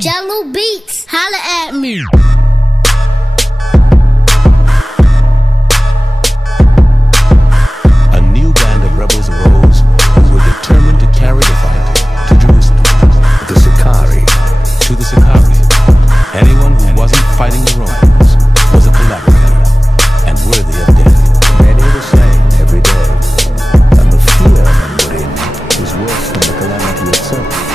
Jello Beats, holla at me. A new band of rebels arose who were determined to carry the fight to Jerusalem. The Sicarii. To the Sicarii, anyone who wasn't fighting the Romans was a collaborator and worthy of death. Many were slain every day, and the fear men put in was worse than the calamity itself.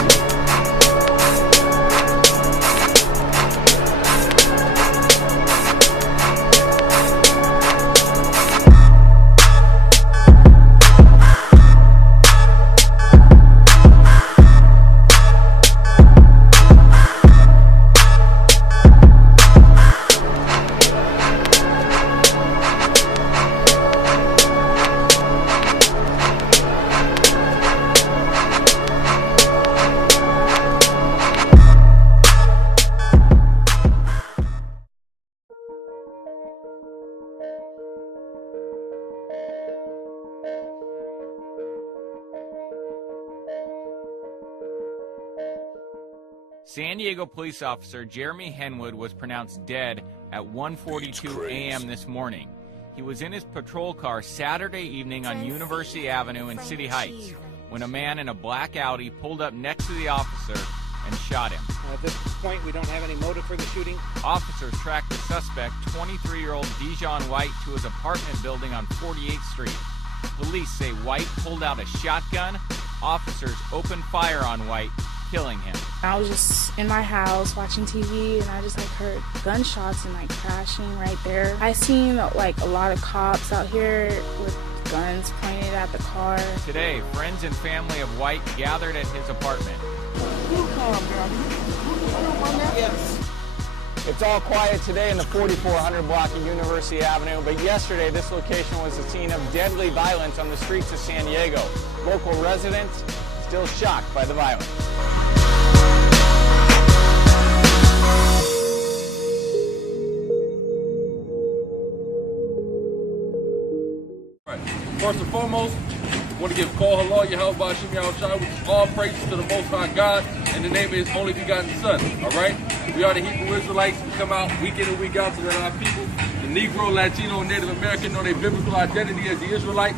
San Diego police officer Jeremy Henwood was pronounced dead at 1:42 a.m. this morning. He was in his patrol car Saturday evening on University Avenue in City Heights when a man in a black Audi pulled up next to the officer and shot him. At this point, we don't have any motive for the shooting. Officers tracked the suspect, 23-year-old Dijon White, to his apartment building on 48th Street. Police say White pulled out a shotgun. Officers opened fire on White, killing him. I was just in my house watching TV, and I just heard gunshots and crashing right there. I seen a lot of cops out here with guns pointed at the car. Today, friends and family of White gathered at his apartment. Yes. It's all quiet today in the 4400 block of University Avenue, but yesterday this location was the scene of deadly violence on the streets of San Diego. Local residents still shocked by the violence. First and foremost, I want to give Call Halal Yahweh Bashim Yahushua, which is all praises to the Most High God in the name of His only begotten Son. All right? We are the Hebrew Israelites. We come out week in and week out so that our people, the Negro, Latino, and Native American, know their biblical identity as the Israelites,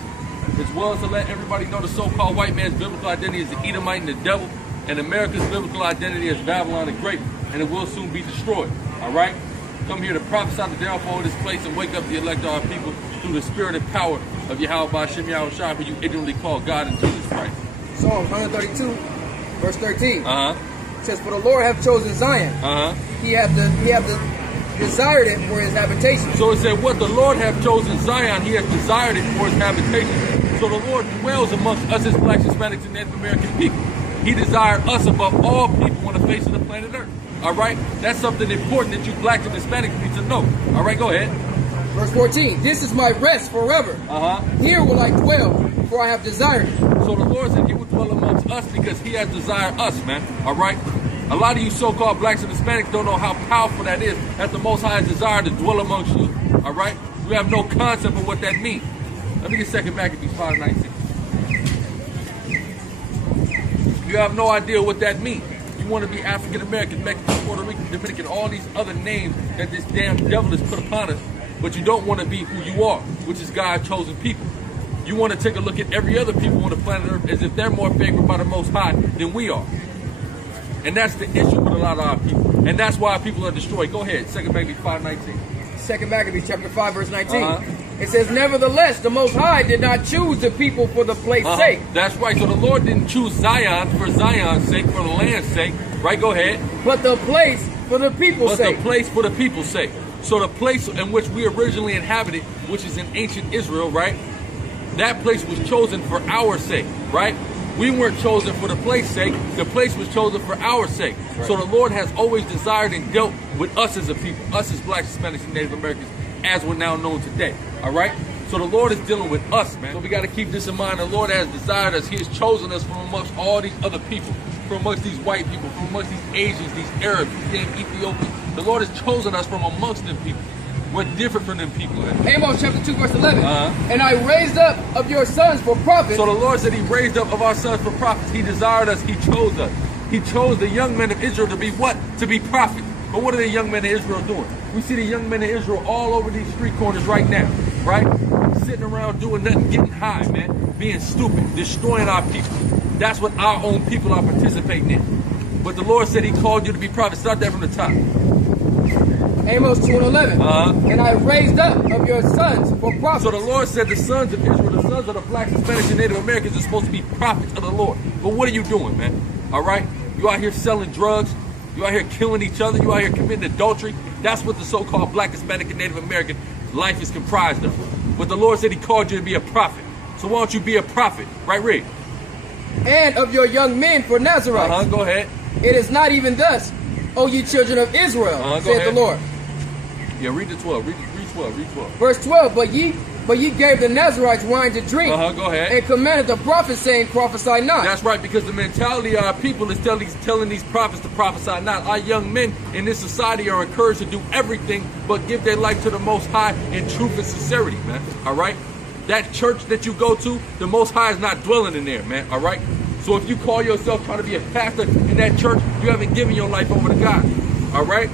as well as to let everybody know the so-called white man's biblical identity as the Edomite and the devil, and America's biblical identity as Babylon the Great, and it will soon be destroyed. All right? Come here to prophesy the downfall of this place and wake up the elect of our people through the spirit and power of Yahweh Bashim Yahushua, who you ignorantly call God and Jesus Christ. Psalm 132, verse 13. Says, "For the Lord hath chosen Zion. He hath desired it for his habitation." So it said, what the Lord hath chosen Zion, He has desired it for His habitation. So the Lord dwells amongst us as blacks, Hispanics, and Native American people. He desired us above all people on the face of the planet Earth. All right? That's something important that you blacks and Hispanics need to know. All right, go ahead. Verse 14, "This is my rest forever. Here will I dwell, for I have desired it." So the Lord said He would dwell amongst us because He has desired us, man. All right? A lot of you so-called blacks and Hispanics don't know how powerful that is, that the Most High has desired to dwell amongst you. All right? You have no concept of what that means. Let me get 2 Maccabees 5:19. You have no idea what that means. You want to be African American, Mexican, Puerto Rican, Dominican, all these other names that this damn devil has put upon us, but you don't want to be who you are, which is God's chosen people. You want to take a look at every other people on the planet Earth as if they're more favored by the Most High than we are. And that's the issue with a lot of our people. And that's why people are destroyed. Go ahead, 2 Maccabees 5:19. 2 Maccabees chapter 5, verse 19. It says, "Nevertheless, the Most High did not choose the people for the place's sake." That's right. So the Lord didn't choose Zion for Zion's sake, for the land's sake. Right, go ahead. But the place for the people's sake. But the place for the people's sake. So the place in which we originally inhabited, which is in ancient Israel, right? That place was chosen for our sake, right? We weren't chosen for the place's sake. The place was chosen for our sake. Right. So the Lord has always desired and dealt with us as a people, us as blacks, Hispanics, and Native Americans, as we're now known today. All right? So the Lord is dealing with us, man. So we got to keep this in mind. The Lord has desired us. He has chosen us from amongst all these other people, from amongst these white people, from amongst these Asians, these Arabs, these damn Ethiopians. The Lord has chosen us from amongst them people. We're different from them people. Amos chapter 2, verse 11. "And I raised up of your sons for prophets." So the Lord said He raised up of our sons for prophets. He desired us. He chose us. He chose the young men of Israel to be what? To be prophets. But what are the young men of Israel doing? We see the young men of Israel all over these street corners right now, right? Sitting around doing nothing, getting high, man. Being stupid, destroying our people. That's what our own people are participating in. But the Lord said he called you to be prophets. Start that from the top. Amos 2:11. And I raised up of your sons for prophets. So the Lord said the sons of Israel, the sons of the blacks, Hispanics, and Native Americans are supposed to be prophets of the Lord. But what are you doing, man? All right? You out here selling drugs. You out here killing each other. You out here committing adultery. That's what the so-called black, Hispanic, and Native American life is comprised of. But the Lord said he called you to be a prophet. So why don't you be a prophet? Right, read. And of your young men for Nazarites. Go ahead. It is not even thus, O ye children of Israel, said the Lord. Yeah, read the 12. Read 12. Read 12. Verse 12. But ye gave the Nazarites wine to drink. Go ahead. And commanded the prophets, saying, prophesy not. That's right, because the mentality of our people is telling these prophets to prophesy not. Our young men in this society are encouraged to do everything but give their life to the Most High in truth and sincerity, man. All right? That church that you go to, the Most High is not dwelling in there, man. All right? So if you call yourself trying to be a pastor in that church, you haven't given your life over to God. All right?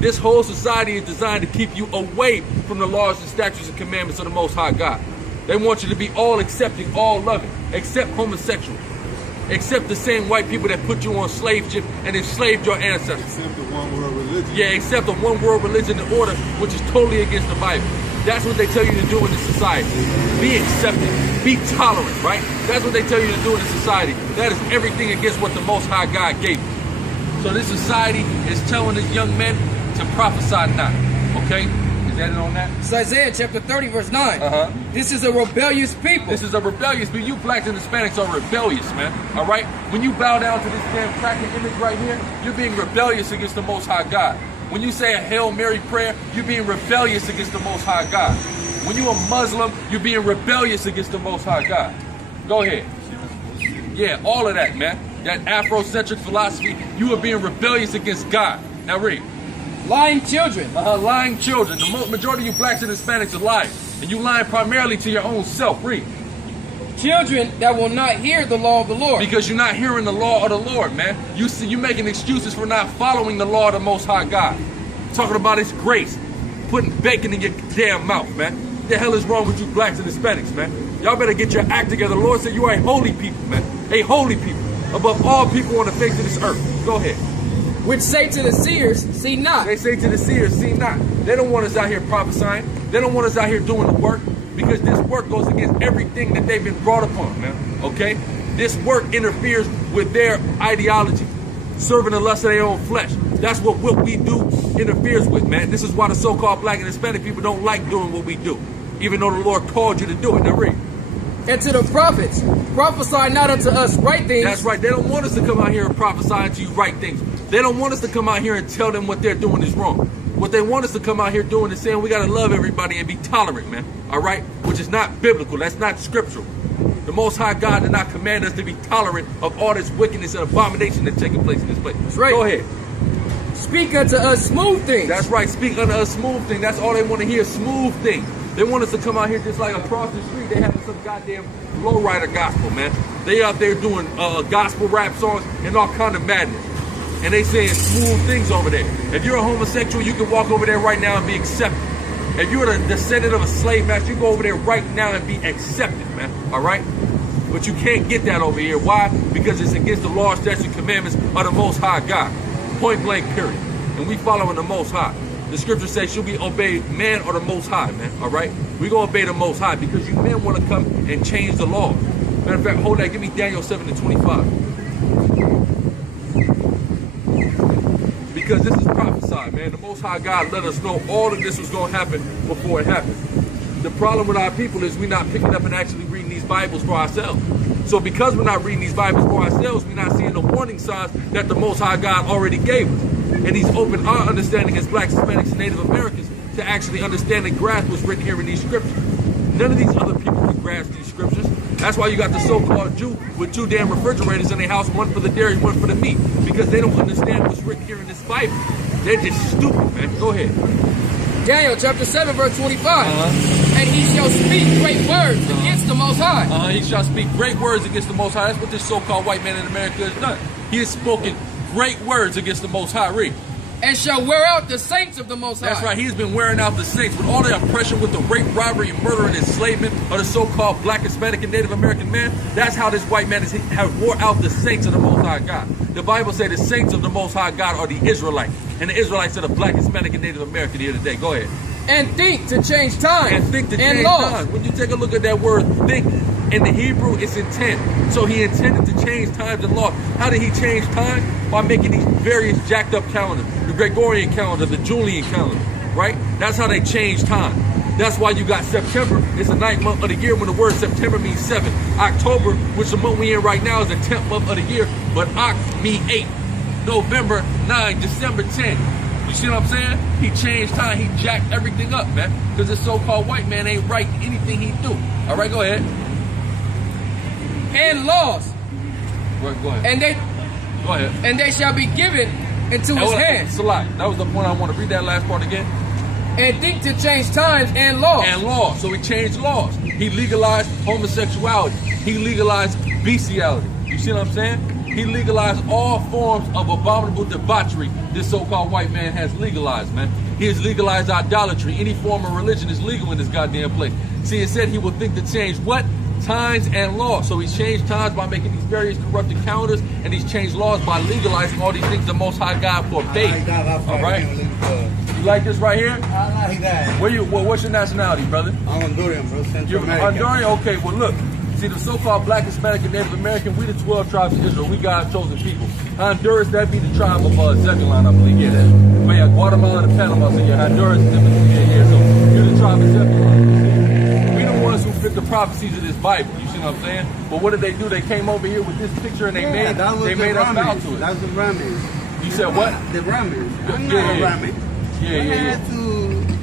This whole society is designed to keep you away from the laws and statutes and commandments of the Most High God. They want you to be all accepting, all loving, except homosexual, except the same white people that put you on slave ship and enslaved your ancestors. Except the one world religion. Yeah, except the one world religion and order, which is totally against the Bible. That's what they tell you to do in this society. Be accepting, be tolerant, right? That's what they tell you to do in this society. That is everything against what the Most High God gave you. So this society is telling these young men to prophesy not, okay? Is that it on that? It's Isaiah chapter 30, verse 9. This is a rebellious people. This is a rebellious people. You blacks and Hispanics are rebellious, man. All right? When you bow down to this damn cracking image right here, you're being rebellious against the Most High God. When you say a Hail Mary prayer, you're being rebellious against the Most High God. When you're a Muslim, you're being rebellious against the Most High God. Go ahead. Yeah, all of that, man. That Afrocentric philosophy, you are being rebellious against God. Now read. Lying children. Lying children. The majority of you blacks and Hispanics are lying. And you lying primarily to your own self. Read. Children that will not hear the law of the Lord. Because you're not hearing the law of the Lord, man. You see, you making excuses for not following the law of the Most High God. Talking about his grace. Putting bacon in your damn mouth, man. What the hell is wrong with you blacks and Hispanics, man? Y'all better get your act together. The Lord said you are a holy people, man. A holy people. Above all people on the face of this earth. Go ahead. Which say to the seers, see not. They say to the seers, see not. They don't want us out here prophesying. They don't want us out here doing the work, because this work goes against everything that they've been brought upon, man. Okay? This work interferes with their ideology, serving the lust of their own flesh. That's what we do interferes with, man. This is why the so-called black and Hispanic people don't like doing what we do, even though the Lord called you to do it. Now read. And to the prophets, prophesy not unto us right things. That's right. They don't want us to come out here and prophesy unto you right things. They don't want us to come out here and tell them what they're doing is wrong. What they want us to come out here doing is saying we got to love everybody and be tolerant, man. All right? Which is not biblical. That's not scriptural. The Most High God did not command us to be tolerant of all this wickedness and abomination that's taking place in this place. That's right. Go ahead. Speak unto us smooth things. That's right. Speak unto us smooth things. That's all they want to hear, smooth things. They want us to come out here just like across the street. They having some goddamn lowrider gospel, man. They out there doing gospel rap songs and all kind of madness. And they saying smooth things over there. If you're a homosexual, you can walk over there right now and be accepted. If you're the descendant of a slave master, you go over there right now and be accepted, man. All right? But you can't get that over here. Why? Because it's against the law, statutes, and commandments of the Most High God. Point blank, period. And we following the Most High. The scripture says, should we obey man or the Most High, man? All right? We're going to obey the Most High because you men want to come and change the law. Matter of fact, hold that. Give me Daniel 7:25. Because this is prophesied, man. The Most High God let us know all of this was going to happen before it happened. The problem with our people is we're not picking up and actually reading these Bibles for ourselves. So because we're not reading these Bibles for ourselves, we're not seeing the warning signs that the Most High God already gave us. And he's opened our understanding as blacks, Hispanics, and Native Americans to actually understand and grasp what's written here in these scriptures. None of these other people can grasp these scriptures. That's why you got the so-called Jew with 2 damn refrigerators in their house, one for the dairy, one for the meat, because they don't understand what's written here in this Bible. They're just stupid, man. Go ahead. Daniel chapter 7 verse 25. And he shall speak great words against the Most High. He shall speak great words against the Most High. That's what this so-called white man in America has done. He has spoken great words against the Most High. Read. And shall wear out the saints of the Most High. That's right. He's been wearing out the saints with all the oppression, with the rape, robbery, and murder and enslavement of the so-called Black, Hispanic, and Native American man. That's how this white man has wore out the saints of the Most High God. The Bible says the saints of the Most High God are the Israelites, and the Israelites are the Black, Hispanic, and Native American here today. Go ahead. And think to change time. And think to change laws. time. When you take a look at that word think, in the Hebrew, it's intent. So he intended to change times and laws. How did he change time? By making these various jacked up calendars. The Gregorian calendar, the Julian calendar, right? That's how they change time. That's why you got September. It's the 9th month of the year when the word September means 7. October, which the month we in right now, is the 10th month of the year, but Oct means 8. November 9, December 10. You see what I'm saying? He changed time. He jacked everything up, man. Because this so-called white man ain't right in anything he do. All right, go ahead. And laws. Right, go ahead. And they go ahead. And they shall be given into his hands. Salah. That was the point I want to read that last part again. And think to change times and laws. And laws. So he changed laws. He legalized homosexuality. He legalized bestiality. You see what I'm saying? He legalized all forms of abominable debauchery this so-called white man has legalized, man. He has legalized idolatry. Any form of religion is legal in this goddamn place. See, it said he will think to change what? Times and laws. So he's changed times by making these various corrupted calendars, and he's changed laws by legalizing all these things the Most High God forbade. All right? You like this right here? I like that. What's your nationality, brother? I'm Honduran, bro. Central America. Honduran? Okay, well look. See, the so-called Black, Hispanic, and Native American, we the 12 tribes of Israel. We God's chosen people. Honduras, that be the tribe of Zebulon, I believe. Yeah, that. But yeah, Guatemala and Panama. So yeah, Honduras, yeah. So you're the tribe of Zebulon. We the ones who fit the prophecies of this Bible. You see what I'm saying? But what did they do? They came over here with this picture and they made us bow to it. That's the Romans. You said what? The Romans. I'm not a Roman.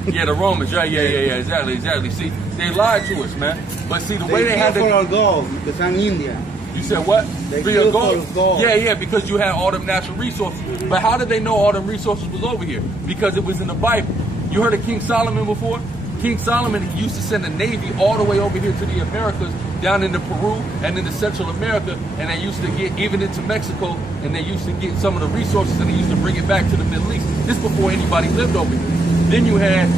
Yeah, the Romans, right? Yeah, exactly. See, they lied to us, man. But see, the way they had for our gold, because I'm Indian. You said what? They for your gold. Yeah, because you had all them natural resources. But how did they know all them resources was over here? Because it was in the Bible. You heard of King Solomon before? King Solomon used to send a navy all the way over here to the Americas, down into Peru and into Central America, and they used to get even into Mexico, and they used to get some of the resources and they used to bring it back to the Middle East. This before anybody lived over here. Then you had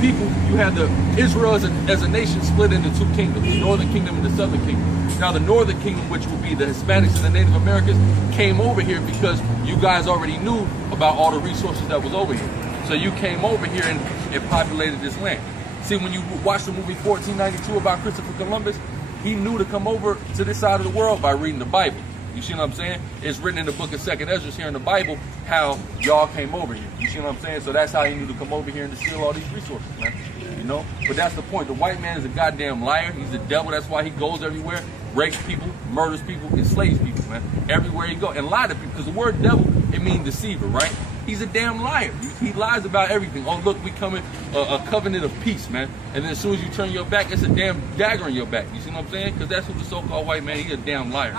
people, you had the Israel as a nation split into two kingdoms, the northern kingdom and the southern kingdom. Now the northern kingdom, which would be the Hispanics and the Native Americans, came over here because you guys already knew about all the resources that was over here. So you came over here and populated this land. See, when you watch the movie 1492 about Christopher Columbus, he knew to come over to this side of the world by reading the Bible. You see what I'm saying? It's written in the book of 2nd Ezra here in the Bible how y'all came over here. You see what I'm saying? So that's how he knew to come over here and to steal all these resources, man. You know? But that's the point. The white man is a goddamn liar. He's the devil. That's why he goes everywhere, rapes people, murders people, enslaves people, man. Everywhere he goes. And lie to people. Because the word devil, it means deceiver, right? He's a damn liar. He lies about everything. Oh, look, we come in a covenant of peace, man. And then as soon as you turn your back, it's a damn dagger in your back. You see what I'm saying? Because that's what the so-called white man, he's a damn liar.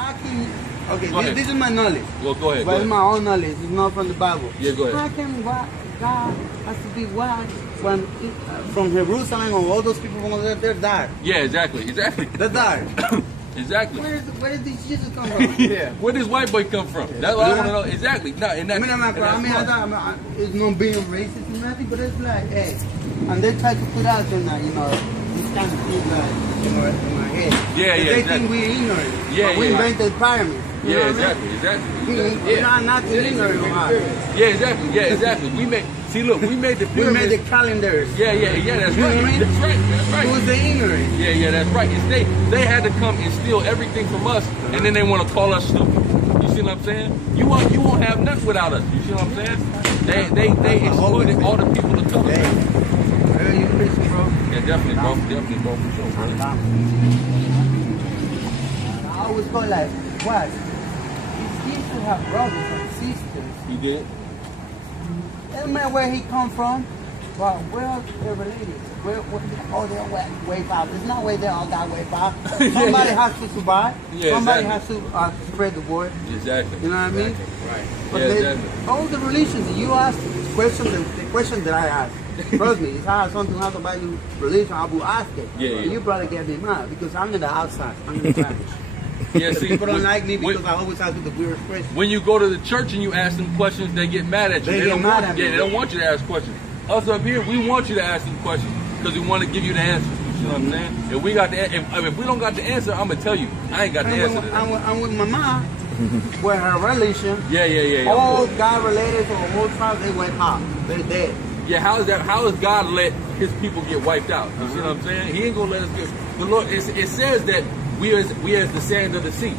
Okay, this is my knowledge. Well, go ahead. But it's my own knowledge. It's not from the Bible. Yeah, go ahead. How can God has to be washed from Jerusalem or all those people from there? They're died. Yeah, exactly. They're died. Exactly. Where did these Jesus come from? Yeah. Where does white boy come from? That's what I want to know. Exactly. No, and that, it's not being racist or nothing, but it's like, hey, and they try to put out there now, you know, this kind of thing like in my head. Yeah, they think we're ignorant. Yeah, but we invented pyramids. Yeah, exactly. We're not ignorant about it. Yeah, exactly. We made the pyramids. We made the calendars. Yeah, that's right. That's right. Who's the ignorant? Yeah, that's right. It's they had to come and steal everything from us, and then they want to call us stupid. You see what I'm saying? You won't have nothing without us. You see what I'm saying? They exploited all the people to come. Hey, you Christian, bro? Yeah, definitely, bro, for sure, bro. I always go like, what? He used to have brothers and sisters. He did? Doesn't matter where he come from, but where they're related. They're way out. It's not where they all got way out. Somebody has to survive. Yeah, somebody has to spread the word. Exactly. You know what I mean? Right. But all the religions, you ask the question that I asked. Trust me, if I have something else about your religion, I will ask it. Yeah, And yeah. you probably get me mad because I'm in the outside. I'm in the trash. Yeah, see, People don't like me because I always ask the weirdest questions. when you go to the church and you ask them questions, they get mad at you. They get don't mad want, at me. Yeah, they don't want you to ask questions. Us up here, we want you to ask them questions because we want to give you the answers. You know what I'm saying? If we got the, if we don't got the answer, I'm gonna tell you, I ain't got the answer. To that. I'm with my mom, with her religion. Yeah. All God related to the whole tribe, they went out. They're dead. Yeah, how is that? How does God let His people get wiped out? You see what I'm saying? He ain't gonna let us get. The Lord, it says that we as the sand of the sea.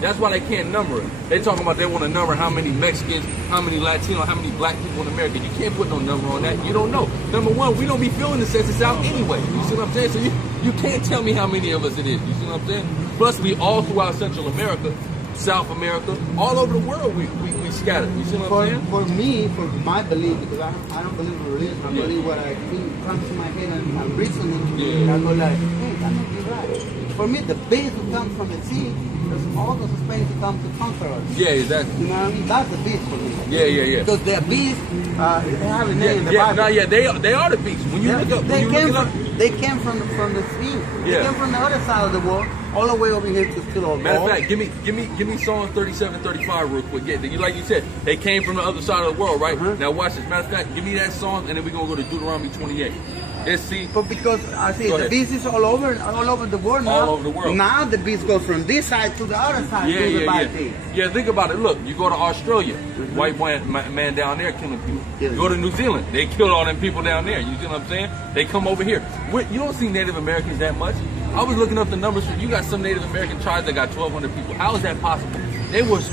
That's why they can't number it. They talking about they want to number how many Mexicans, how many Latinos, how many black people in America. You can't put no number on that. You don't know. Number one, we don't be filling the census out anyway. You see what I'm saying? So you can't tell me how many of us it is. You see what I'm saying? Plus, we all throughout Central America, South America, all over the world, we scattered. You see what I'm saying? For me, for my belief, because I don't believe in religion, I Yeah. believe what I think comes to my head and I'm reasoning, Yeah. and I go like, hey, that may be right. For me, the beast who comes from the sea, because all those Spanish who come to conquer us. Yeah, exactly. You know what I mean? That's the beast for me. Yeah. Because they're beasts, they have a name in the Bible. They are the beasts. When you look up, They came from the sea. They Yeah. came from the other side of the world, all the way over here to kill our matter of fact, give me Psalm 37:35 real quick. Yeah, like you said, they came from the other side of the world, right? Now watch this. Matter of fact, give me that song, and then we're gonna go to Deuteronomy 28. Let's see. But because I see Go the ahead. beast is all over the world now. All over the world. Now the beast goes from this side to the other side. doing the bad things. Yeah, think about it. Look, you go to Australia, white man down there killing people. Yeah. You go to New Zealand, they kill all them people down there. You see what I'm saying? They come over here. You don't see Native Americans that much. I was looking up the numbers. You got some Native American tribes that got 1,200 people. How is that possible? There was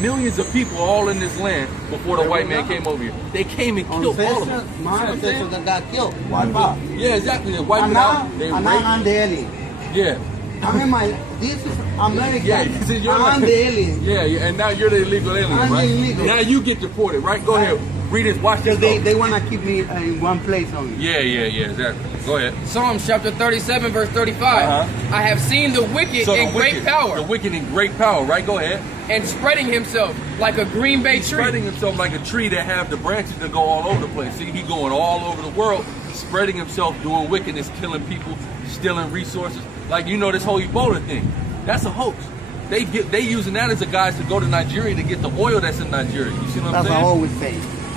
millions of people all in this land before the white man came over here. They came and killed all of them. My ancestors that got killed. Wiped out. Yeah, exactly. They wiped And it now, out. They and now I'm raped. the alien. Yeah. I'm in my. This is America. Yeah, you see, I'm the alien. Yeah, and now you're the illegal alien, I'm the right? illegal. Now you get deported, right? Go ahead, read this, watch this. Because they want to keep me in one place only. Yeah, exactly. Go ahead. Psalms chapter 37, verse 35. I have seen the wicked in great power The wicked in great power, right? Go ahead. and spreading himself like a green bay tree. Spreading himself like a tree that have the branches that go all over the place. See, he going all over the world, spreading himself, doing wickedness, killing people, stealing resources. Like, you know, this whole Ebola thing, that's a hoax. They using that as a guise to go to Nigeria to get the oil that's in Nigeria. You see what I'm That's saying? what I always say.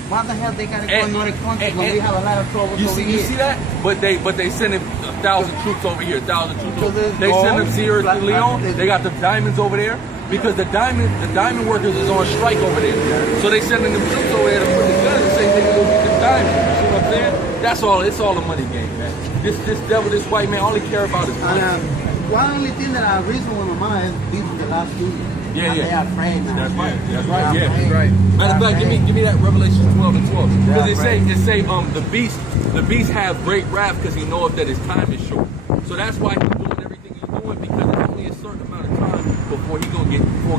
Why the hell they gotta go in other countries when we have a lot of trouble over here? You see that? But they sending 1,000 troops over here, 1,000 troops over Because They it's send them gold, Sierra like- Leone. They got the diamonds over there because the diamond workers is on strike over there. So they sending them troops over there to put the guns and say they can go get them diamonds. You see what I'm saying? That's all. It's all a money game, man. This devil, this white man, all he care about is money. And one only thing that I reason with my mind is these are the last 2 years. Yeah, And yeah. they are afraid now. That's right. That's They right. are Yeah, afraid. right. Matter of They are fact, afraid. give me that Revelation 12 and 12. Because Yeah, it say the beast have great wrath because he knoweth that his time is short. So that's why he's doing everything he's doing, because there's only a certain amount of time before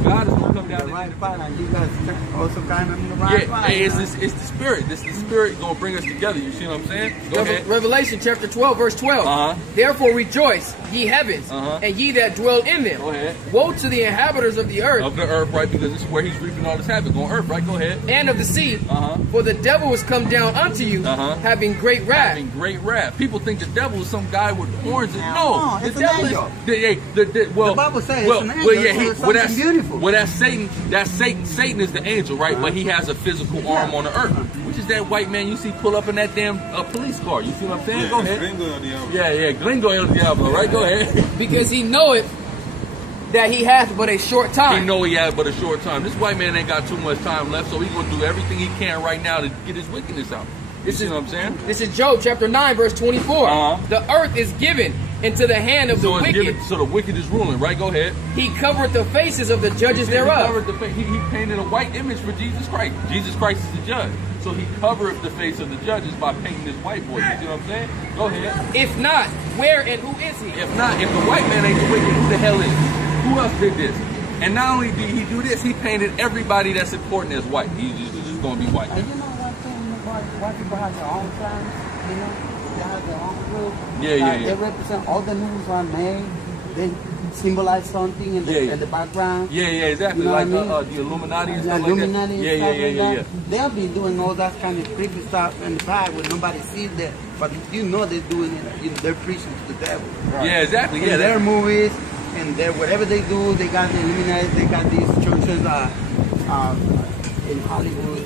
God is gonna come down The and right spot, and you guys also kind of in the right spot. hey, it's the spirit. This is the spirit gonna bring us together. You see what I'm saying? Go ahead. Revelation chapter 12, verse 12. Therefore rejoice, ye heavens, and ye that dwell in them. Go ahead. Woe to the inhabitants of the earth Of the earth, right? Because this is where he's reaping all his havoc on earth, right? Go ahead. and of the sea, for the devil is come down unto you, having great wrath. Having great wrath. People think the devil is some guy with horns. No, No, it's the an devil angel. well, The Bible says well, it's an well, angel, yeah, so it's something beautiful. Well, that's Satan. That's Satan. Satan is the angel, right? But he has a physical arm on the earth, which is that white man you see pull up in that damn police car. You see what I'm saying? Go ahead. Yeah, Gringo El Diablo, right? Go ahead. Because he knoweth that he hath but a short time. He know he had but a short time. This white man ain't got too much time left, so he's gonna do everything he can right now to get his wickedness out. You see what I'm saying? This is Job chapter 9, verse 24. The earth is given into the hand of the wicked. So the wicked is ruling, right? Go ahead. He covered the faces of the judges thereof. He painted a white image for Jesus Christ. Jesus Christ is the judge. So he covered the face of the judges by painting this white boy. You see what I'm saying? Go ahead. If not, where and who is he? If not, if the white man ain't the wicked, who the hell is he? Who else did this? And not only did he do this, he painted everybody that's important as white. He's just going to be white. And you know one thing, white people have their own clans, you know? They have their own group. Yeah. They represent all the moves are made. symbolize something in the background. Yeah, exactly. You know like what I mean? the Illuminati and The stuff Illuminati like and that. stuff like that. They'll be doing all that kind of creepy stuff in the back when nobody sees that. But you know they're doing it. They're preaching to the devil. Right? Yeah, exactly. In their movies and whatever they do, they got the Illuminati. They got these churches in Hollywood.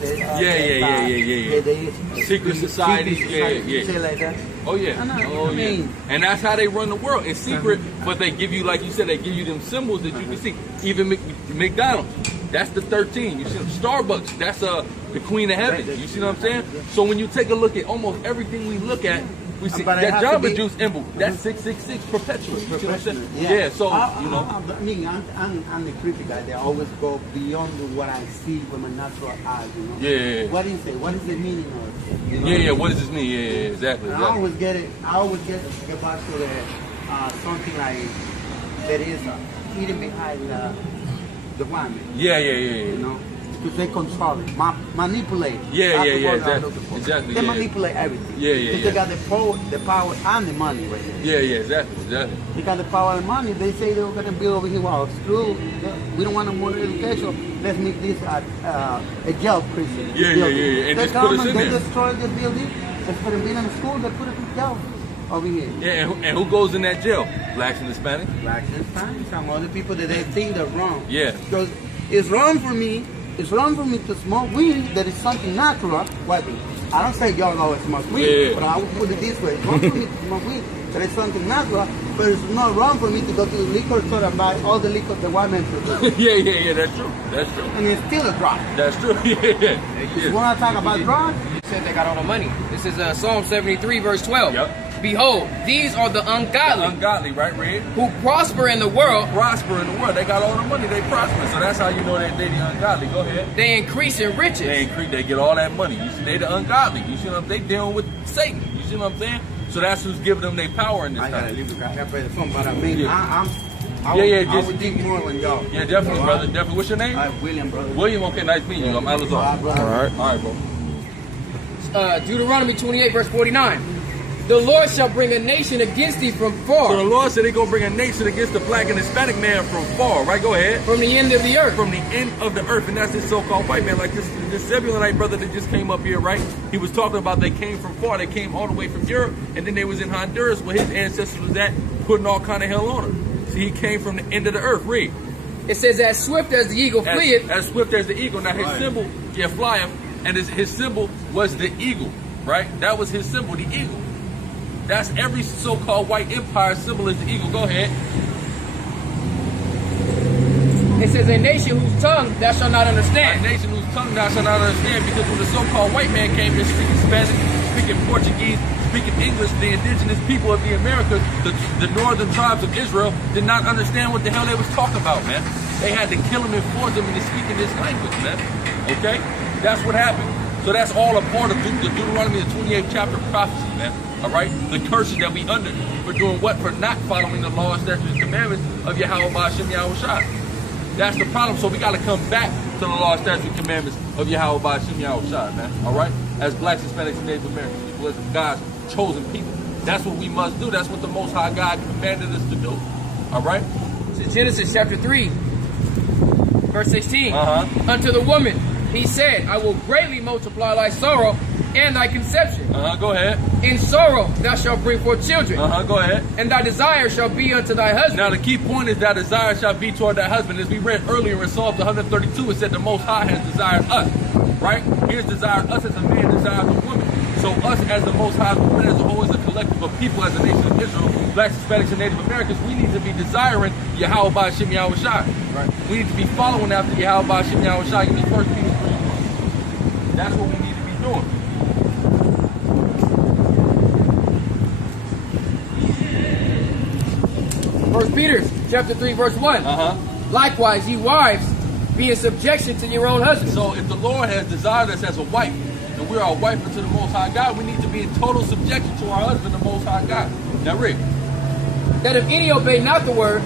Secret societies. Shit like that. Oh yeah. I mean, and that's how they run the world in secret. But they give you, like you said, they give you them symbols that you can see. Even McDonald's, that's the 13. You see Starbucks, that's the Queen of Heaven. You see what I'm saying? So when you take a look at almost everything we look at, we see that Jamba Juice emblem. That's 666 perpetual. You see what I'm saying? Yeah. So you know. I mean, I'm the creepy guy. They always go beyond what I see with my natural eyes. You know. Yeah. What is it? What is the meaning of it? You know? Yeah. What does this mean? Yeah. Exactly. I always get it. I always get back to the something like there is hidden behind the woman. Yeah. You know. Because they control it, manipulate. Yeah. Exactly. They manipulate everything. Yeah. Because they got the power and the money right there. Yeah. Exactly. They got the power and money. They say they're going to build over here. Well, screw. We don't want no more education. Let's make this a jail prison. Yeah. And They just put us in they there. destroy the building. Instead of being in a school, they put it in jail over here. Yeah. And who goes in that jail? Blacks and Hispanics. Blacks and Hispanics. Some other people that they think they're wrong. Yeah. Because it's wrong for me. It's wrong for me to smoke weed that is something natural. What? I don't say y'all always smoke weed, but I will put it this way. It's wrong for me to smoke weed that is something natural, but it's not wrong for me to go to the liquor store and buy all the liquor the white man produce. Yeah, that's true. And it's still a drug. That's true. Yeah. You want to talk about drugs? Said they got all the money. This is Psalm 73, verse 12. Yep. Behold, these are the ungodly, Ungodly, right, Red? who prosper in the world. Prosper in the world. They got all the money. They prosper. So that's how you know that they the ungodly. Go ahead. They increase in riches. They get all that money. You see, they the ungodly. You see what I'm saying? They dealing with Satan. You see what I'm saying? So that's who's giving them their power in this I gotta time. leave the guy. I gotta play the phone, but I mean, Yeah. I would think more than y'all. Yeah, definitely, brother. Definitely. What's your name? William, brother. William. Okay, nice meeting you. I'm Alizar. All right, bro. Deuteronomy 28, verse 49. The Lord shall bring a nation against thee from far. So the Lord said they're going to bring a nation against the black and Hispanic man from far, right? Go ahead. From the end of the earth. From the end of the earth. And that's this so-called white man. Like this Zebulonite brother that just came up here, right? He was talking about they came from far. They came all the way from Europe. And then they was in Honduras where his ancestors was at, putting all kind of hell on him. So he came from the end of the earth. Read. It says, as swift as the eagle fleeth. As swift as the eagle. Now his symbol, flyeth. And his symbol was the eagle, right? That was his symbol, the eagle. That's every so-called white empire symbol is the eagle. Go ahead. It says, a nation whose tongue thou shalt not understand. A nation whose tongue thou shalt not understand, because when the so-called white man came here speaking Spanish, speaking Portuguese, speaking English, the indigenous people of the Americas, the northern tribes of Israel, did not understand what the hell they was talking about, man. They had to kill them and force them into speaking this language, man. Okay? That's what happened. So that's all a part of the Deuteronomy, the 28th chapter prophecy, man. All right? The curses that we under for doing what? For not following the laws, statutes, and commandments of Yahweh Ba'ashem Yahweh Shai. That's the problem. So we got to come back to the laws, statutes, and commandments of Yahweh Ba'ashem Yahweh Shai, man. All right? As blacks, Hispanics, and Native Americans, people, as God's chosen people. That's what we must do. That's what the Most High God commanded us to do. All right? So Genesis chapter 3, verse 16. Unto the woman, he said, I will greatly multiply thy sorrow and thy conception. Go ahead. In sorrow thou shalt bring forth children. Go ahead. And thy desire shall be unto thy husband. Now the key point is that desire shall be toward thy husband. As we read earlier in Psalm 132, it said the Most High has desired us. Right? He has desired us as a man desires a woman. So us as the Most High woman as a whole, as a collective of people, as a nation of Israel, blacks, Hispanics, and Native Americans, we need to be desiring Yahweh Ba'ashem Yahweh Shai. Right? We need to be following after Yahweh Ba'ashem Yahweh Shai. Give me 1 Peter 3:1. That's what we need to be doing. First Peter chapter 3, verse 1. Likewise, ye wives, be in subjection to your own husbands. So if the Lord has desired us as a wife, and we're a wife unto the Most High God, we need to be in total subjection to our husband, the Most High God. Now, Rick. That if any obey not the word,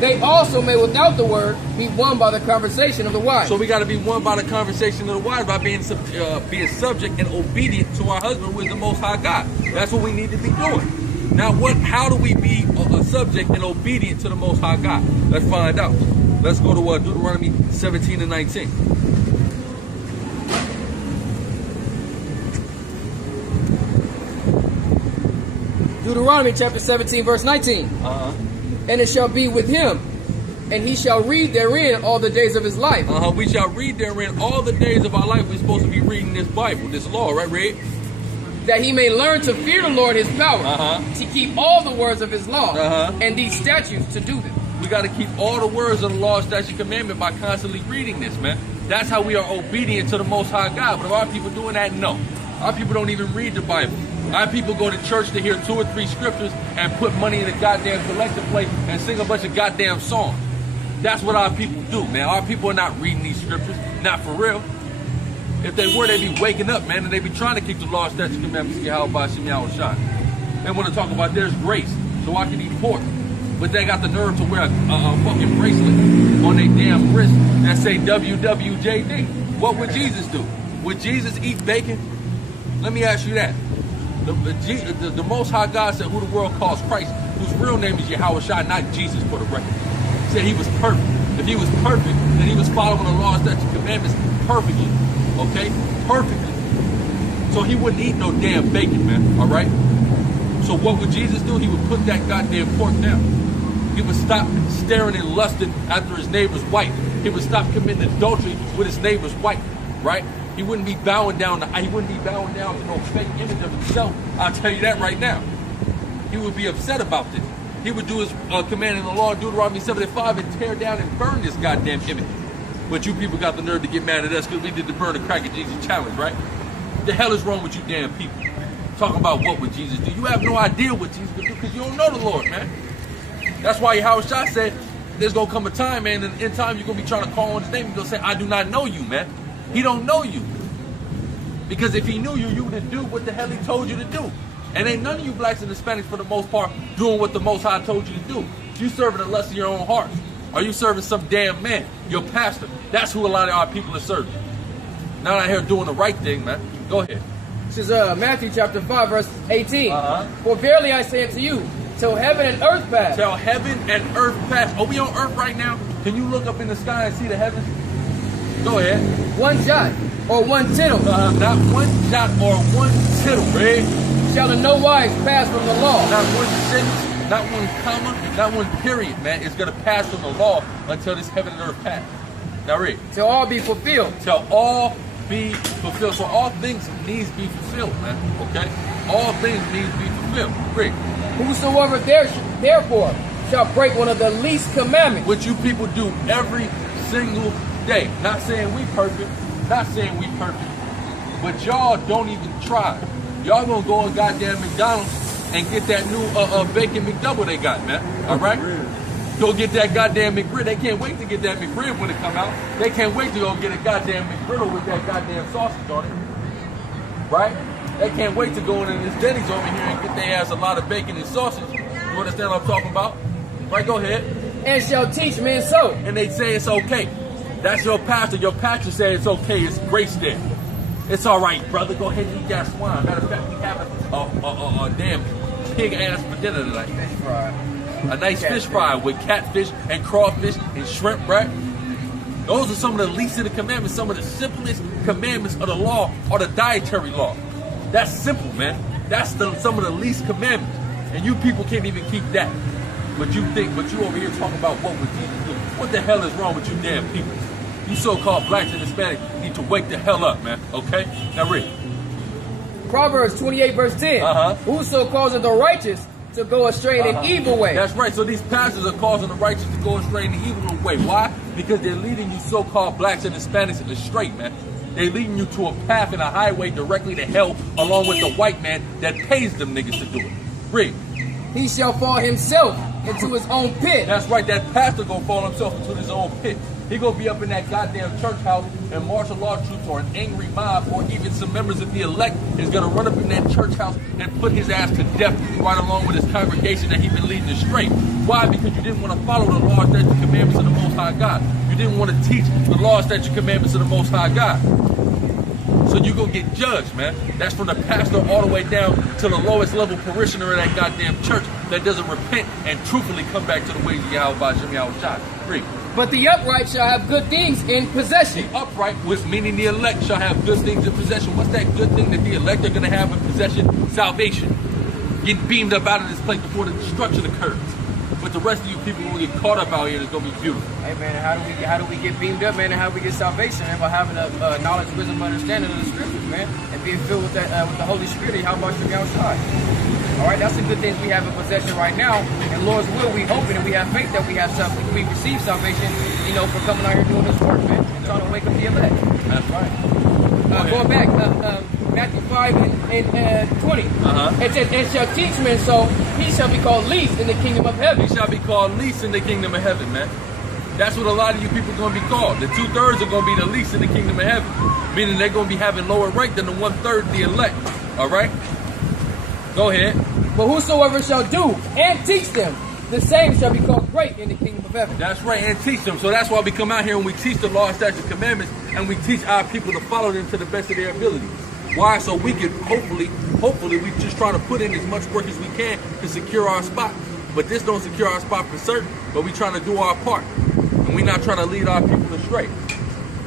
they also may without the word be won by the conversation of the wives. So we got to be won by the conversation of the wives by being subject and obedient to our husband, who is the Most High God. That's what we need to be doing. Now how do we be a subject and obedient to the Most High God? Let's find out. Let's go to Deuteronomy 17 and 19. Deuteronomy chapter 17, verse 19. And it shall be with him, and he shall read therein all the days of his life. We shall read therein all the days of our life. We're supposed to be reading this Bible, this law, right, Red? That he may learn to fear the Lord his power, to keep all the words of his law, and these statutes to do them. We got to keep all the words of the law, statute, commandment by constantly reading this, man. That's how we are obedient to the Most High God. But are our people doing that? No. Our people don't even read the Bible. Our people go to church to hear 2 or 3 scriptures and put money in the goddamn collector plate and sing a bunch of goddamn songs. That's what our people do, man. Our people are not reading these scriptures, not for real. If they were, they'd be waking up, man, and they'd be trying to keep the law, statute, commandments, Yahweh, Shem, Yahweh, Shai. They want to talk about there's grace, so I can eat pork. But they got the nerve to wear a fucking bracelet on their damn wrist that say WWJD. What would Jesus do? Would Jesus eat bacon? Let me ask you that. The Most High God said who the world calls Christ, whose real name is Yahweh Shai, not Jesus for the record. He said he was perfect. If he was perfect, then he was following the laws, statutes, commandments perfectly. Okay? Perfectly. So he wouldn't eat no damn bacon, man. All right? So what would Jesus do? He would put that goddamn pork down. He would stop staring and lusting after his neighbor's wife. He would stop committing adultery with his neighbor's wife. Right? He wouldn't be bowing down to no fake image of himself. I'll tell you that right now. He would be upset about this. He would do his command in the law, Deuteronomy 75, and tear down and burn this goddamn image. But you people got the nerve to get mad at us because we did the burn the crack of Jesus challenge, right? The hell is wrong with you damn people? Talking about what would Jesus do? You have no idea what Jesus would do because you don't know the Lord, man. That's why Yahweh Shai said there's going to come a time, man, and in time you're going to be trying to call on his name. You're going to say, I do not know you, man. He don't know you. Because if he knew you, you would do what the hell he told you to do. And ain't none of you blacks and Hispanics, for the most part, doing what the Most High told you to do. You serving the lust of your own hearts. Are you serving some damn man, your pastor? That's who a lot of our people are serving. Not out here doing the right thing, man. Go ahead. This is Matthew chapter 5, verse 18. For verily I say unto you, till heaven and earth pass. Till heaven and earth pass. Are we on earth right now? Can you look up in the sky and see the heavens? Go ahead. One jot or one tittle. Not one jot or one tittle, Red. Shall in no wise pass from the law. Not one sentence, not one comma, not one period, man. It's going to pass from the law until this heaven and earth pass. Now read. Till all be fulfilled. Till all be fulfilled. So all things needs to be fulfilled, man. Okay? All things need to be fulfilled. Read. Whosoever therefore shall break one of the least commandments. Which you people do every single day. Not saying we perfect. Not saying we perfect. But y'all don't even try. Y'all gonna go to goddamn McDonald's and get that new bacon McDouble they got, man. All right? Go get that goddamn McRib. They can't wait to get that McRib when it come out. They can't wait to go get a goddamn McGriddle with that goddamn sausage on it. Right? They can't wait to go in this Denny's over here and get their ass a lot of bacon and sausage. You understand what I'm talking about? Right, go ahead. And shall teach men so. And they say it's okay. That's your pastor. Your pastor said it's okay. It's grace there. It's all right, brother. Go ahead and eat that swine. Matter of fact, we have a damn pig ass for dinner tonight. Fish fry. A nice fish fry with catfish and crawfish and shrimp, right? Those are some of the least of the commandments. Some of the simplest commandments of the law are the dietary law. That's simple, man. That's some of the least commandments. And you people can't even keep that. But you over here talking about what would Jesus do. What the hell is wrong with you damn people? You so-called blacks and Hispanics need to wake the hell up, man. Okay? Now read. Proverbs 28 verse 10. Whoso causes the righteous to go astray in an evil way. That's right. So these pastors are causing the righteous to go astray in the evil way. Why? Because they're leading you so-called blacks and Hispanics astray, man. They're leading you to a path and a highway directly to hell along with the white man that pays them niggas to do it. Read. He shall fall himself into his own pit. That's right. That pastor gonna fall himself into his own pit. He gonna be up in that goddamn church house and martial law troops or an angry mob or even some members of the elect is gonna run up in that church house and put his ass to death right along with his congregation that he been leading astray. Why? Because you didn't want to follow the laws, statutes, commandments of the Most High God. You didn't want to teach the laws, statutes, commandments of the Most High God. So you're going to get judged, man. That's from the pastor all the way down to the lowest level parishioner of that goddamn church that doesn't repent and truthfully come back to the ways of Yahweh Shem Yahweh. Read. But the upright shall have good things in possession. The upright, which meaning the elect, shall have good things in possession. What's that good thing that the elect are going to have in possession? Salvation. Get beamed up out of this place before the destruction occurs. But the rest of you people will get caught up out here, and it's going to be beautiful. Hey man, how do we get beamed up, man? And how do we get salvation, man? By having a knowledge, wisdom, understanding of the scriptures, man, and being filled with that with the Holy Spirit. How about you outside? All right, that's the good things we have in possession right now. And Lord's will, we hoping and we have faith that we have we receive salvation, you know, for coming out here doing this work, man, and trying to wake up the elect. That's right. Going back, Matthew 5 and 20. It says, "And shall teach men, so he shall be called least in the kingdom of heaven." He shall be called least in the kingdom of heaven, man. That's what a lot of you people are going to be called. The 2/3 are going to be the least in the kingdom of heaven, meaning they're going to be having lower rank than the 1/3 the elect. All right? Go ahead. "But whosoever shall do and teach them, the same shall be called great in the kingdom of heaven." That's right, and teach them. So that's why we come out here and we teach the law, statutes, commandments, and we teach our people to follow them to the best of their ability. Why? So we can hopefully, we just trying to put in as much work as we can to secure our spot. But this don't secure our spot for certain, but we trying to do our part. And we're not trying to lead our people astray.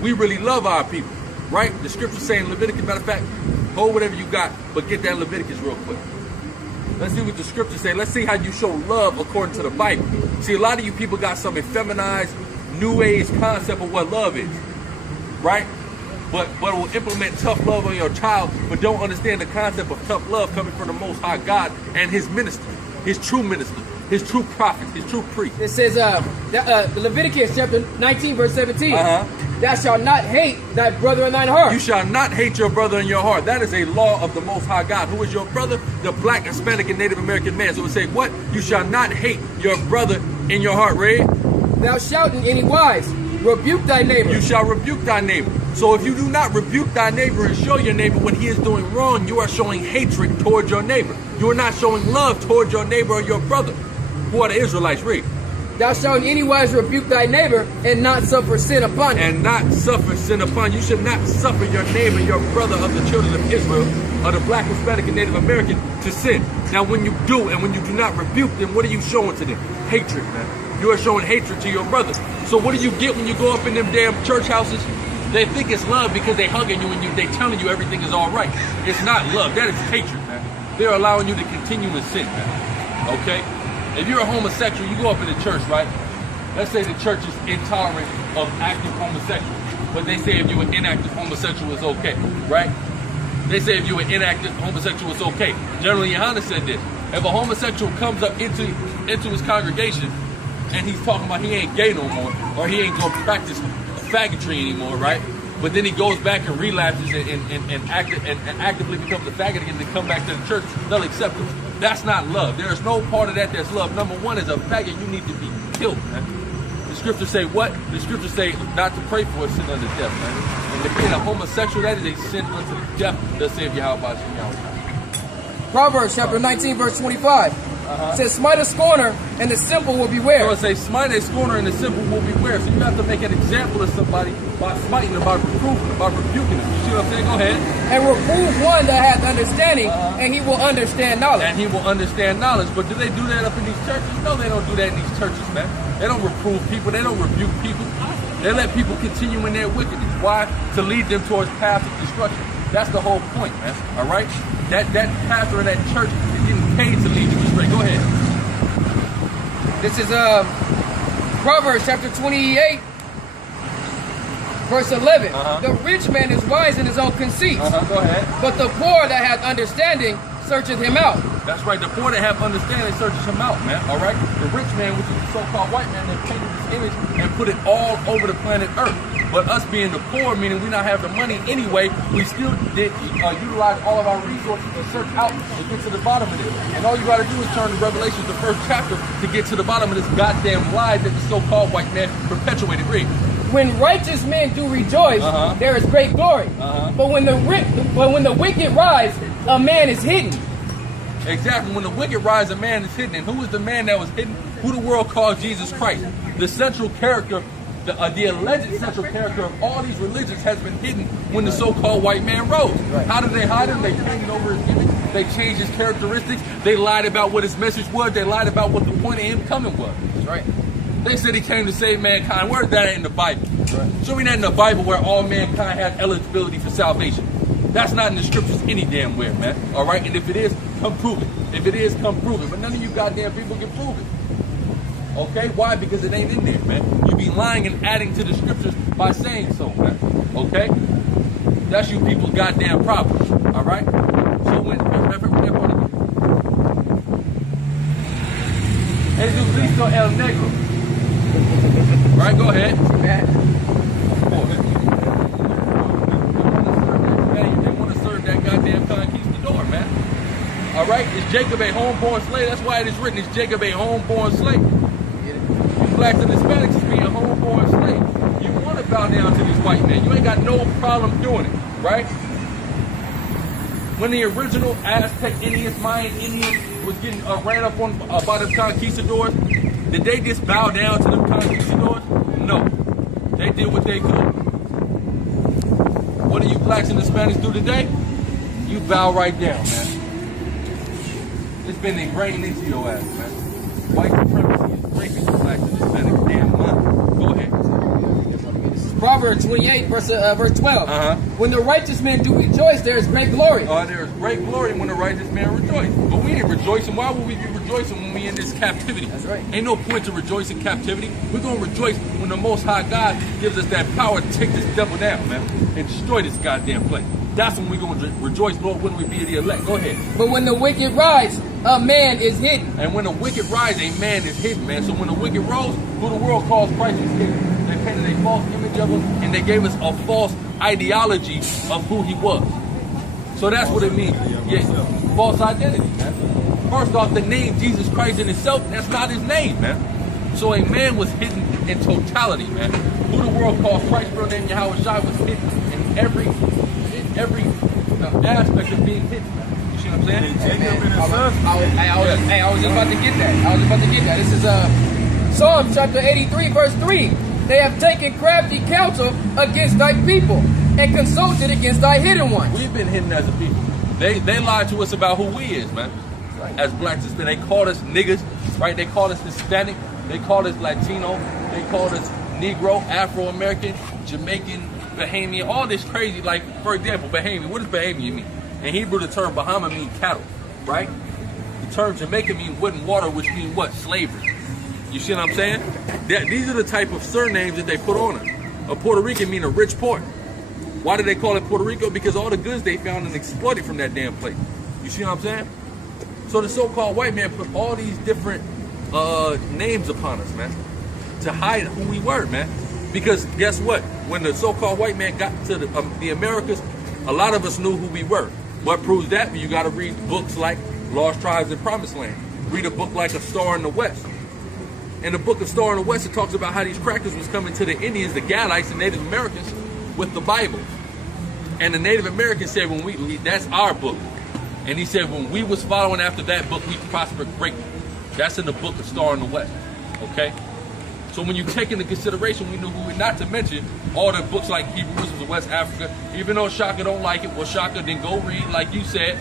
We really love our people, right? The scripture saying Leviticus, matter of fact, hold whatever you got, but get that Leviticus real quick. Let's see what the scriptures say. Let's see how you show love according to the Bible. See, a lot of you people got some effeminized, new age concept of what love is, right? But will implement tough love on your child, but don't understand the concept of tough love coming from the Most High God and His minister, His true minister, His true prophet, His true priest. It says, Leviticus chapter 19, verse 17. "Thou shalt not hate thy brother in thine heart." You shall not hate your brother in your heart. That is a law of the Most High God. Who is your brother? The black, Hispanic, and Native American man. So it say what? You shall not hate your brother in your heart. Read. "Thou shalt in any wise rebuke thy neighbor." You shall rebuke thy neighbor. So if you do not rebuke thy neighbor and show your neighbor what he is doing wrong, you are showing hatred toward your neighbor. You are not showing love toward your neighbor or your brother. Who are the Israelites? Read. "Thou shalt in any wise rebuke thy neighbor and not suffer sin upon him." And not suffer sin upon you. You should not suffer your neighbor, your brother of the children of Israel, or the black, Hispanic, and Native American to sin. Now when you do and when you do not rebuke them, what are you showing to them? Hatred, man. You are showing hatred to your brothers. So what do you get when you go up in them damn church houses? They think it's love because they hugging you and they telling you everything is all right. It's not love. That is hatred, man. They're allowing you to continue in sin, man. Okay? If you're a homosexual, you go up in the church, right? Let's say the church is intolerant of active homosexuals. But they say if you're an inactive homosexual, it's okay, right? They say if you're an inactive homosexual, it's okay. General Yohanan said this. If a homosexual comes up into his congregation and he's talking about he ain't gay no more, or he ain't gonna practice faggotry anymore, right? But then he goes back and relapses and actively becomes a faggot again and come back to the church, they'll accept him. That's not love. There is no part of that that's love. Number one, as a faggot, you need to be killed, man. The scriptures say what? The scriptures say not to pray for a sin unto death, man. And to be a homosexual, that is a sin unto death. Thus saith Yahweh Shem. Proverbs chapter 19, verse 25. It says, "Smite a scorner, and the simple will beware." So it says, "Smite a scorner, and the simple will beware." So you have to make an example of somebody by smiting them, by reproving them, by rebuking them. You see what I'm saying? Go ahead. "And reprove one that hath understanding, and he will understand knowledge." And he will understand knowledge. But do they do that up in these churches? No, they don't do that in these churches, man. They don't reprove people. They don't rebuke people. They let people continue in their wickedness. Why? To lead them towards paths of destruction. That's the whole point, man. All right? That pastor in that church is getting paid to lead you astray. Go ahead. This is Proverbs chapter 28, verse 11. "The rich man is wise in his own conceit, Go ahead. but the poor that hath understanding searcheth him out." That's right. The poor that have understanding searches him out, man. All right? The rich man, which is the so-called white man, that painted this image and put it all over the planet Earth. But us being the poor, meaning we not have the money anyway, we still did utilize all of our resources to search out and get to the bottom of this. And all you got to do is turn to Revelation, the first chapter, to get to the bottom of this goddamn lie that the so-called white man perpetuated. Read. "When righteous men do rejoice, there is great glory. But when the wicked rise, a man is hidden." Exactly. When the wicked rise, a man is hidden. And who is the man that was hidden? Who the world calls Jesus Christ. The central character the alleged central character of all these religions has been hidden when the so-called white man rose. How did they hide him? They painted over his image. They changed his characteristics. They lied about what his message was. They lied about what the point of him coming was. That's right. They said he came to save mankind. Where's that in the Bible? Right. Show me that in the Bible where all mankind has eligibility for salvation. That's not in the scriptures any damn where, man. All right? And if it is, come prove it. If it is, come prove it. But none of you goddamn people can prove it. Okay? Why? Because it ain't in there, man. You be lying and adding to the scriptures by saying so, man. Okay? That's you people's goddamn problem. All right? So when Jesucristo el Negro. All right, go ahead. They want to serve that goddamn conquistador, man. All right? Is Jacob a homeborn slave? That's why it is written, is Jacob a homeborn slave? You blacks and Hispanics is being a homeborn slave. You want to bow down to these white men. You ain't got no problem doing it, right? When the original Aztec Indians, Mayan Indians was getting ran up on by the conquistadors, did they just bow down to them conquistadors? No. They did what they could. What do you blacks and Hispanics do today? You bow right down, man. It's been ingrained into your ass, man. White supremacy is breaking the blacks and Hispanics damn mind. Go ahead. Proverbs 28, verse 12. When the righteous men do rejoice, there is great glory. There is great glory when the righteous man rejoice. But we ain't rejoicing. Why would we be rejoicing when we in this captivity? That's right. Ain't no point to rejoice in captivity. We're going to rejoice when the Most High God gives us that power to take this devil down, man, and destroy this goddamn place. That's when we're going to rejoice, Lord, when we be the elect. Go ahead. But when the wicked rise, a man is hidden. And when the wicked rise, a man is hidden, man. So when the wicked rose, who the world calls Christ is hidden. They painted a false image of him, and they gave us a false ideology of who he was. So that's what it means. Yeah, false identity, man. First off, the name Jesus Christ in itself, that's not his name, man. So a man was hidden in totality, man. Who the world calls Christ, real name Yahweh Shai, was hidden in every aspect of being hidden, man. You see what I'm saying? I was just about to get that. This is Psalm chapter 83, verse 3. They have taken crafty counsel against thy people and consulted against thy hidden ones. We've been hidden as a people. They lied to us about who we is, man. As blacks, they called us niggas, right? They called us Hispanic. They called us Latino. They called us Negro, Afro-American, Jamaican, Bahamian, all this crazy. Like, for example, Bahamian. What does Bahamian mean? In Hebrew, the term Bahama means cattle, right? The term Jamaican means wood and water, which means what? Slavery. You see what I'm saying? These are the type of surnames that they put on it. A Puerto Rican mean a rich port. Why do they call it Puerto Rico? Because all the goods they found and exploited from that damn place. You see what I'm saying? So the so-called white man put all these different names upon us, man, to hide who we were, man. Because guess what? When the so-called white man got to the Americas, a lot of us knew who we were. What proves that? You got to read books like Lost Tribes in Promised Land. Read a book like A Star in the West. In the book of Star in the West, it talks about how these crackers was coming to the Indians, the Galites, and Native Americans with the Bible. And the Native Americans said, that's our book. And he said, when we was following after that book, we prospered greatly. That's in the book of Star in the West. Okay? So when you take into consideration, we knew who we, not to mention all the books like Hebrews of West Africa. Even though Shaka don't like it, well, Shaka, then go read, like you said,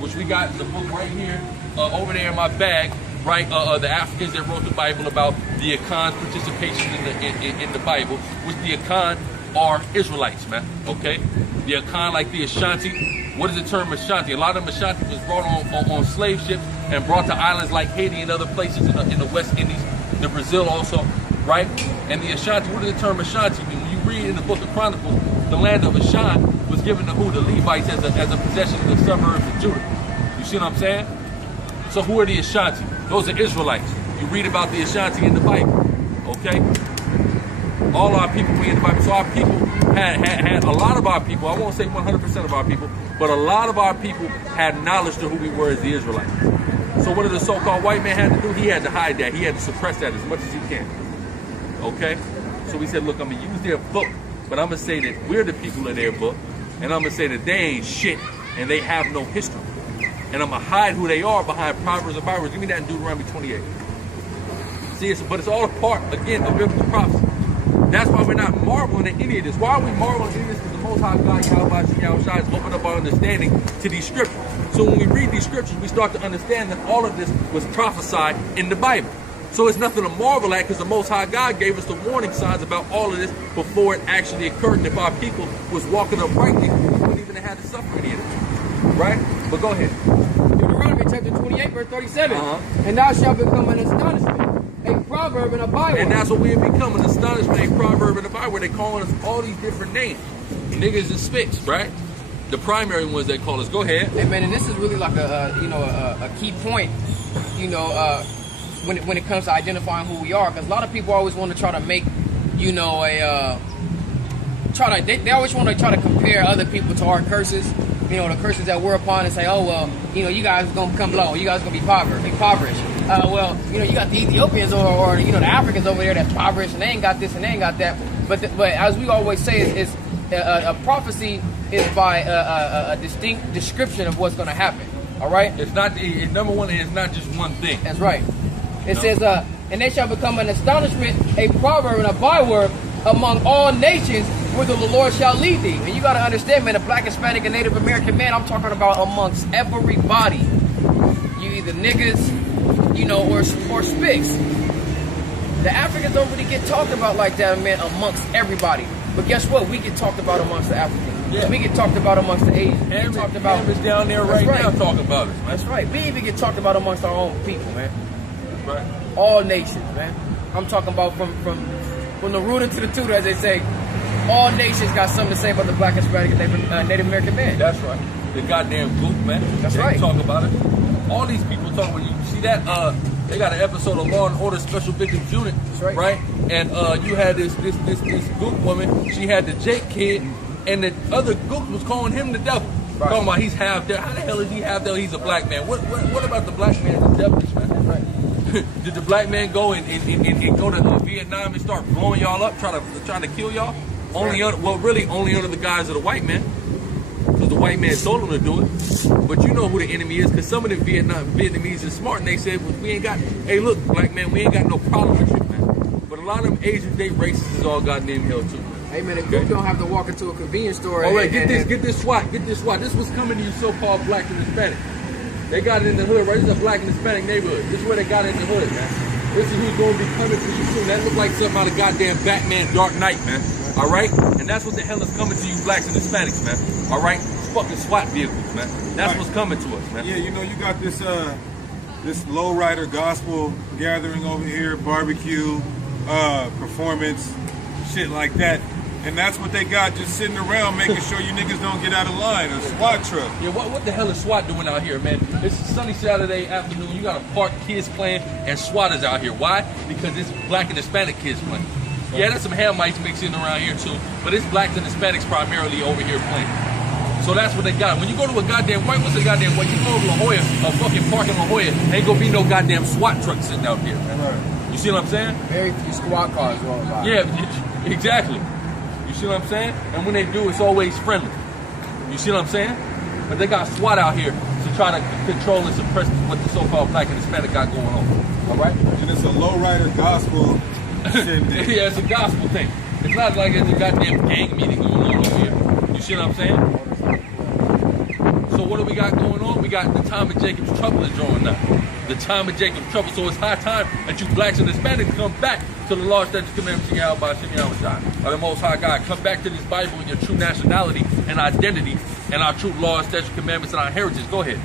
which we got the book right here, over there in my bag. Right, the Africans that wrote the Bible about the Akan's participation in the Bible, which the Akan are Israelites, man. Okay, the Akan, like the Ashanti. What is the term Ashanti? A lot of them Ashanti was brought on slave ships and brought to islands like Haiti and other places in the West Indies, the Brazil also, right? And the Ashanti. What does the term Ashanti mean? When you read in the Book of Chronicles, the land of Ashan was given to who? The Levites as a possession of the suburbs of Judah. You see what I'm saying? So who are the Ashanti? Those are Israelites. You read about the Ashanti in the Bible, okay? All our people were in the Bible. So our people had a lot of our people, I won't say 100% of our people, but a lot of our people had knowledge to who we were as the Israelites. So what did the so-called white man had to do? He had to hide that. He had to suppress that as much as he can, okay? So we said, look, I'm going to use their book, but I'm going to say that we're the people of their book, and I'm going to say that they ain't shit, and they have no history. And I'm going to hide who they are behind Proverbs and Bibles. Give me that in Deuteronomy 28. See, but it's all a part, again, of biblical prophecy. That's why we're not marveling at any of this. Why are we marveling at any of this? Because the Most High God, Yahweh Shai, has opened up our understanding to these scriptures. So when we read these scriptures, we start to understand that all of this was prophesied in the Bible. So it's nothing to marvel at, because the Most High God gave us the warning signs about all of this before it actually occurred. And if our people was walking uprightly, we wouldn't even have had to suffer any of it. Right? But go ahead. Deuteronomy chapter 28, verse 37. And thou shalt become an astonishment, a proverb, and a byword. And that's what we have become, an astonishment, a proverb, and a byword. They're calling us all these different names. Niggas and spits, right? The primary ones they call us. Go ahead. Hey, man, and this is really like a key point, when it comes to identifying who we are, because a lot of people always want to try to make, they always want to try to compare other people to our curses, the curses that we're upon, and say, oh well, you guys are gonna become low, you guys are gonna be impoverished. You got the Ethiopians or the Africans over there that's impoverished, and they ain't got this and they ain't got that. But as we always say, is a prophecy is by a distinct description of what's going to happen. All right. It's not number one. It's not just one thing. That's right. It says, and they shall become an astonishment, a proverb, and a byword among all nations, whither the Lord shall lead thee. And you got to understand, man, the Black, Hispanic, and Native American man, I'm talking about amongst everybody. You either niggas, or spics. The Africans don't really get talked about like that, man, amongst everybody. But guess what? We get talked about amongst the Africans. Yeah. We get talked about amongst the Asians. And talked about down there right now talking about us, man. That's right. We even get talked about amongst our own people, man. That's right. All nations, man. I'm talking about from the rooter to the tutor, as they say. All nations got something to say about the Black, Hispanic, and Native American man. That's right. The goddamn goop, man. That's right. Talk about it. All these people talk about. You see that? They got an episode of Law and Order Special Victims Unit, right? And you had this goop woman. She had the Jake kid, and the other goop was calling him the devil. Right. Talking about he's half devil. How the hell is he half devil? He's a black man. What about the black man is devilish, man? Right. Did the black man go and go to Vietnam and start blowing y'all up, trying to kill y'all? Only under the guise of the white man. Because the white man told them to do it. But you know who the enemy is, because some of the Vietnamese are smart, and they said, well, hey look, black man, we ain't got no problem with you, man. But a lot of them Asian day racists is all goddamn hell too. Hey man, if you don't have to walk into a convenience store. All right, get this SWAT. This was coming to you so-called black and Hispanic. They got it in the hood, right? This is a black and Hispanic neighborhood. This is where they got it in the hood, man. This is who's going to be coming to you soon. That look like something out of goddamn Batman Dark Knight, man. All right? And that's what the hell is coming to you blacks and Hispanics, man. All right? It's fucking SWAT vehicles, man. That's what's coming to us, man. Yeah, you got this this lowrider gospel gathering over here, barbecue, performance, shit like that. And that's what they got, just sitting around making sure you niggas don't get out of line. A SWAT truck. Yeah, what the hell is SWAT doing out here, man? It's a sunny Saturday afternoon. You got a park, kids playing, and SWAT is out here. Why? Because it's black and Hispanic kids playing. Yeah, there's some Hamites mixing around here too, but it's blacks and Hispanics primarily over here playing. So that's what they got. When you go to a goddamn white, what's a goddamn white? You go to La Jolla, a fucking park in La Jolla, ain't gonna be no goddamn SWAT truck sitting out here. Right. You see what I'm saying? Very few squad cars rolling by. Yeah, exactly. You see what I'm saying? And when they do, it's always friendly. You see what I'm saying? But they got SWAT out here to try to control and suppress what the so-called black and Hispanic got going on. All right? And it's a lowrider gospel. Yeah, it's a gospel thing. It's not like it's a goddamn gang meeting going on over here. You see what I'm saying? So what do we got going on? We got the time of Jacob's trouble is drawing now. The time of Jacob's trouble. So it's high time that you blacks and Hispanics come back to the law, statutes, commandments, and Yahweh by the Most High God. Come back to this Bible and your true nationality and identity and our true laws, statutes, commandments, and our heritage. Go ahead.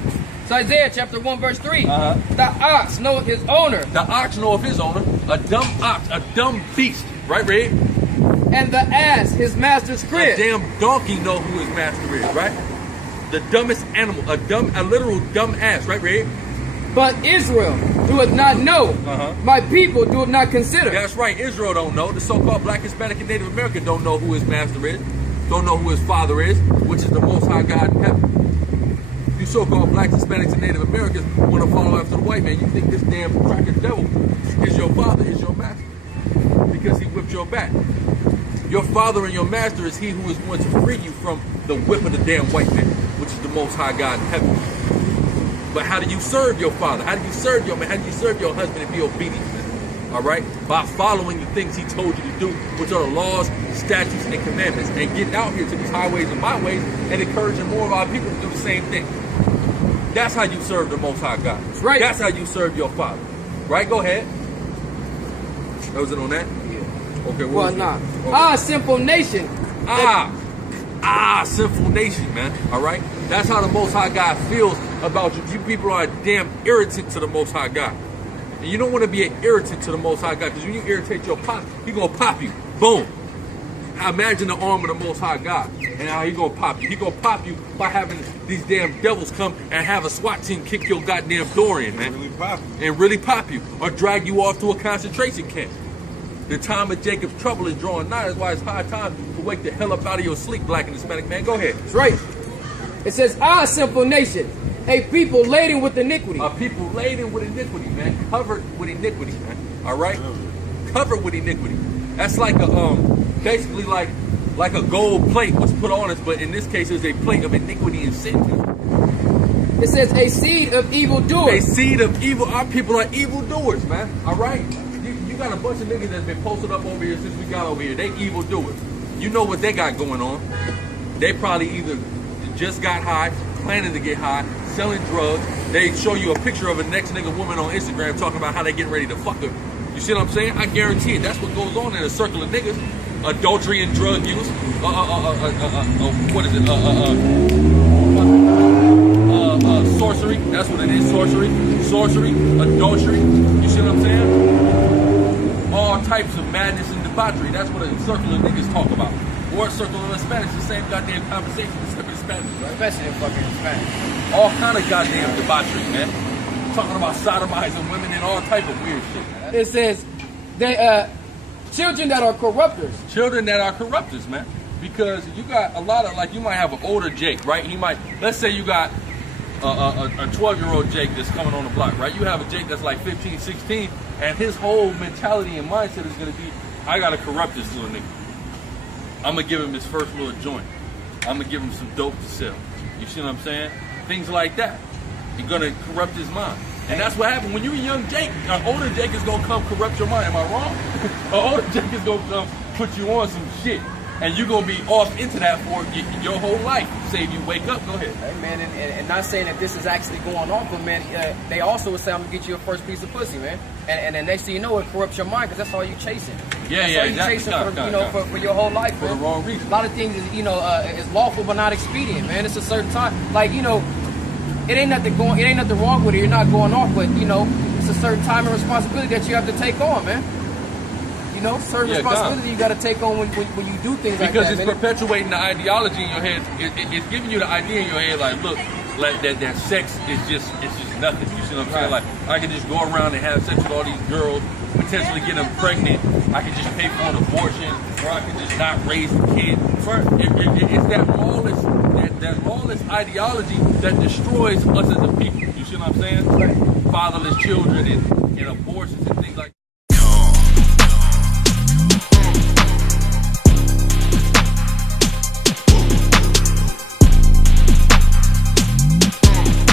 So Isaiah chapter 1 verse 3. The ox knoweth his owner. The ox knoweth his owner. A dumb ox, a dumb beast. Right, Red? And the ass his master's crib. A damn donkey know who his master is, right? The dumbest animal, a literal dumb ass, right, Red? But Israel doeth not know. My people do not consider. That's right, Israel don't know. The so-called black, Hispanic, and Native American don't know who his master is. Don't know who his father is, which is the Most High God in heaven. You so-called blacks, Hispanics, and Native Americans want to follow after the white man. You think this damn cracker devil is your father, is your master. Because he whipped your back. Your father and your master is he who is going to free you from the whip of the damn white man, which is the Most High God in heaven. But how do you serve your father? How do you serve your man? How do you serve your husband and be obedient? all right? By following the things he told you to do, which are the laws, statutes, and commandments, and getting out here to these highways and byways and encouraging more of our people to do the same thing. That's how you serve the Most High God. That's right. That's how you serve your Father. Right? Go ahead. That was it on that? Yeah. Okay. Well, nah. Okay. Sinful nation. Sinful nation, man. All right? That's how the Most High God feels about you. You people are a damn irritant to the Most High God. And you don't want to be an irritant to the Most High God, because when you irritate your pop, he going to pop you. Boom. Imagine the arm of the Most High God and how he going to pop you. He going to pop you by having these damn devils come and have a SWAT team kick your goddamn door in, man. Really pop you. Or drag you off to a concentration camp. The time of Jacob's trouble is drawing nigh. That's why it's high time to wake the hell up out of your sleep, black and Hispanic man. Go ahead. That's right. It says, sinful nation, a people laden with iniquity. A people laden with iniquity, man. Covered with iniquity, man. All right? Covered with iniquity. That's like a, basically like a gold plate was put on us, but in this case, it's a plate of iniquity and sin. It says, a seed of evildoers. A seed of evil. Our people are evildoers, man. All right? You got a bunch of niggas that's been posted up over here since we got over here. They evildoers. You know what they got going on. They probably either just got high, planning to get high, selling drugs. They show you a picture of a next nigga woman on Instagram talking about how they getting ready to fuck her. You see what I'm saying? I guarantee it. That's what goes on in a circle of niggas. Adultery and drug use. What is it? Sorcery. That's what it is. Sorcery. Adultery. You see what I'm saying? All types of madness and debauchery. That's what a circle of niggas talk about. Or a circle of Hispanics. The same goddamn conversation except in Spanish, right? Especially in fucking Spanish. All kind of goddamn debauchery, man. Talking about sodomizing women and all type of weird shit, man. It says, children that are corrupters. Children that are corruptors, man. Because you got a lot of, like, you might have an older Jake, right? He might, let's say you got a 12-year-old Jake that's coming on the block, right? You have a Jake that's like 15, 16, and his whole mentality and mindset is going to be, I got to corrupt this little nigga. I'm going to give him his first little joint. I'm going to give him some dope to sell. You see what I'm saying? Things like that. You're going to corrupt his mind. And that's what happened when you're a young Jake. An older Jake is going to come corrupt your mind. Am I wrong? An older Jake is going to come put you on some shit. And you're going to be off into that for your whole life. Say if you wake up, go ahead. Hey, man, and not saying that this is actually going on, but, man, they also would say, I'm going to get you a first piece of pussy, man. And the next thing you know, it corrupts your mind, because that's all you chasing. Yeah, that's all you chasing for your whole life, for man. the wrong reason. A lot of things is, is lawful but not expedient, man. It's a certain time. Like, it ain't nothing wrong with it. You're not going off, but, it's a certain time and responsibility that you have to take on, man. Certain responsibility you got to take on when you do things like that. Because it's perpetuating the ideology in your head. It's giving you the idea in your head, like, look, like that sex is just nothing. You see what I'm saying? Like, I can just go around and have sex with all these girls, potentially get them pregnant. I can just pay for an abortion, or I can just not raise a kid. It's that lawless ideology that destroys us as a people. You see what I'm saying? Right. Fatherless children and abortions